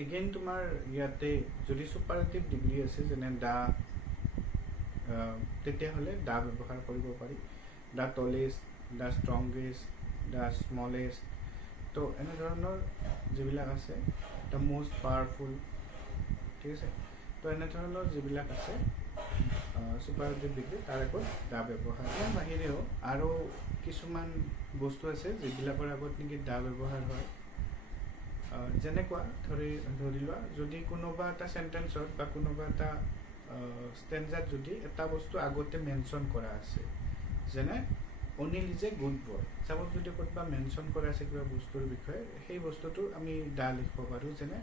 again তোমাৰ ইয়াতে যদি ছুপাৰলেটিভ ডিগ্ৰী আছে যেনে দা তেতিয়াহ'লে দা ব্যৱহাৰ কৰিব পাৰি দা টলেষ্ট দা ষ্ট্ৰংগেষ্ট দা স্মলেষ্ট তো এনেধৰণৰ যিবিলাক আছে দ্য মষ্ট পাৱাৰফুল ঠিক আছে তো এনেধৰণৰ যিবিলাক আছে ছুপাৰলেটিভ ডিগ্ৰী তাৰ আগত দা ব্যৱহাৰ ইয়াৰ বাহিৰেও আৰু কিছুমান বস্তু আছে যিবিলাকৰ আগত নেকি দা ব্যৱহাৰ হয় যেনেকুৱা ধৰি লোৱা যদি কোনোবা এটা চেণ্টেন্সত বা কোনোবা এটা ষ্টেঞ্জাত যদি এটা বস্তু আগতে মেনশ্যন কৰা আছে যেনে Anil is a good boy suppose যদি ক'ৰবাত মেনশ্যন কৰা আছে কিবা বস্তুৰ বিষয়ে সেই বস্তুটো আমি দা লিখিব পাৰোঁ যেনে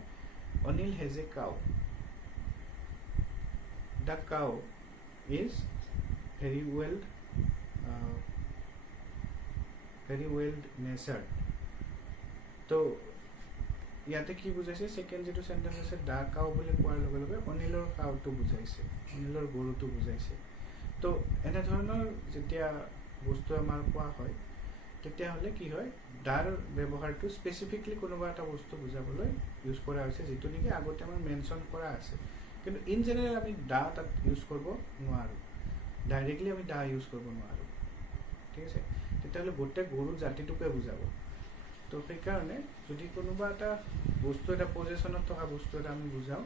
Anil has a cow the cow is very well natured তো ইয়াতে কি বুজাইছে ছেকেণ্ড যিটো চেণ্টেন্স আছে দা কাউ বুলি কোৱাৰ লগে লগে অনিলৰ কাউটো বুজাইছে অনিলৰ গৰুটো বুজাইছে তো এনেধৰণৰ যেতিয়া বস্তু আমাৰ কোৱা হয় তেতিয়াহ'লে কি হয় দাৰ ব্যৱহাৰটো স্পেচিফিকলি কোনোবা এটা বস্তু বুজাবলৈ ইউজ কৰা হৈছে যিটো নেকি আগতে আমাৰ মেনশ্যন কৰা আছে কিন্তু ইন জেনেৰেল আমি দা তাত ইউজ কৰিব নোৱাৰোঁ ডাইৰেক্টলি আমি দা ইউজ কৰিব নোৱাৰোঁ ঠিক আছে তেতিয়াহ'লে গোটেই গৰু জাতিটোকে বুজাব তো সেইকাৰণে যদি কোনোবা এটা বস্তু এটা পজিশ্যনত থকা বস্তু এটা আমি বুজাওঁ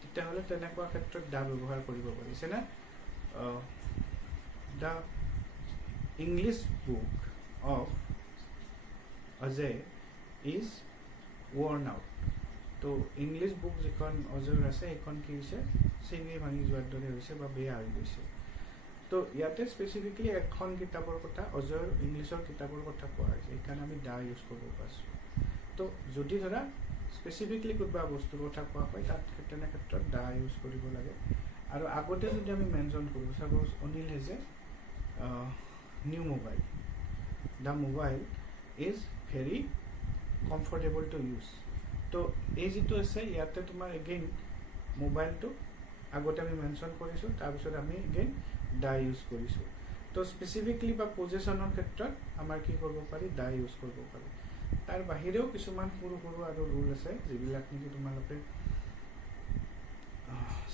তেতিয়াহ'লে তেনেকুৱা ক্ষেত্ৰত দা ব্যৱহাৰ কৰিব পাৰিছেনে the English book of Ajay is worn out তো ইংলিছ বুক যিখন অজয়ৰ আছে সেইখন কি হৈছে চিঙি ভাঙি যোৱাৰ দৰে হৈছে বা বেয়া হৈ গৈছে তো ইয়াতে স্পেচিফিকলি এখন কিতাপৰ কথা অজয়ৰ ইংলিছৰ কিতাপৰ কথা কোৱা হৈছে সেইকাৰণে আমি দা ইউজ কৰিব পাৰিছোঁ তো যদি ধৰা স্পেচিফিকলি কোনোবা বস্তুৰ কথা কোৱা হয় তাত তেনে ক্ষেত্ৰত দা ইউজ কৰিব লাগে আৰু আগতে যদি আমি মেনশ্যন কৰোঁ suppose Anil has a new mobile the mobile is very comfortable to use তো এই যিটো আছে ইয়াতে তোমাৰ এগেইন মোবাইলটো আগতে আমি মেনশ্যন কৰিছোঁ তাৰপিছত আমি এগেইন দা ইউজ কৰিছোঁ তো স্পেচিফিকলি বা পজিশ্যনৰ ক্ষেত্ৰত আমাৰ কি কৰিব পাৰি দা ইউজ কৰিব পাৰি তাৰ বাহিৰেও কিছুমান সৰু সৰু আৰু ৰুল আছে যিবিলাক নেকি তোমালোকে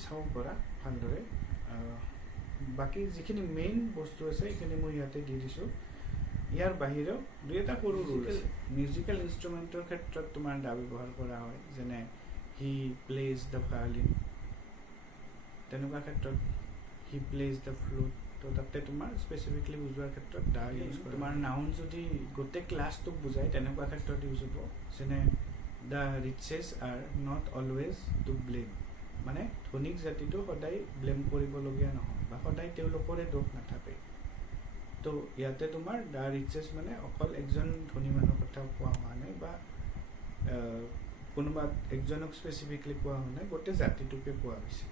চাব পৰা ভালদৰে বাকী যিখিনি মেইন বস্তু আছে সেইখিনি মই ইয়াতে দি দিছোঁ ইয়াৰ বাহিৰেও দুই এটা সৰু ৰুল আছে মিউজিকেল ইনষ্ট্ৰুমেণ্টৰ ক্ষেত্ৰত তোমাৰ দা ব্যৱহাৰ কৰা হয় যেনে হি প্লেজ দ্য ভায়লিন তেনেকুৱা ক্ষেত্ৰত হি প্লেজ দ্য ফ্লুট তো তাতে তোমাৰ স্পেচিফিকলি বুজোৱাৰ ক্ষেত্ৰত দা ইউজ কৰে তোমাৰ নাউন যদি গোটেই ক্লাছটোক বুজায় তেনেকুৱা ক্ষেত্ৰত ইউজ হ'ব যেনে the reaches are not always to blame মানে ধনিক জাতিটো সদায় ব্লেম কৰিবলগীয়া নহয় বা সদায় তেওঁলোকৰে দোষ নাথাকে তো ইয়াতে তোমাৰ দা ৰিচেছ মানে অকল একজন ধনী মানুহৰ কথা কোৱা হোৱা নাই বা কোনোবা একজনক স্পেচিফিকলি কোৱা হোৱা নাই গোটেই জাতিটোকে কোৱা হৈছে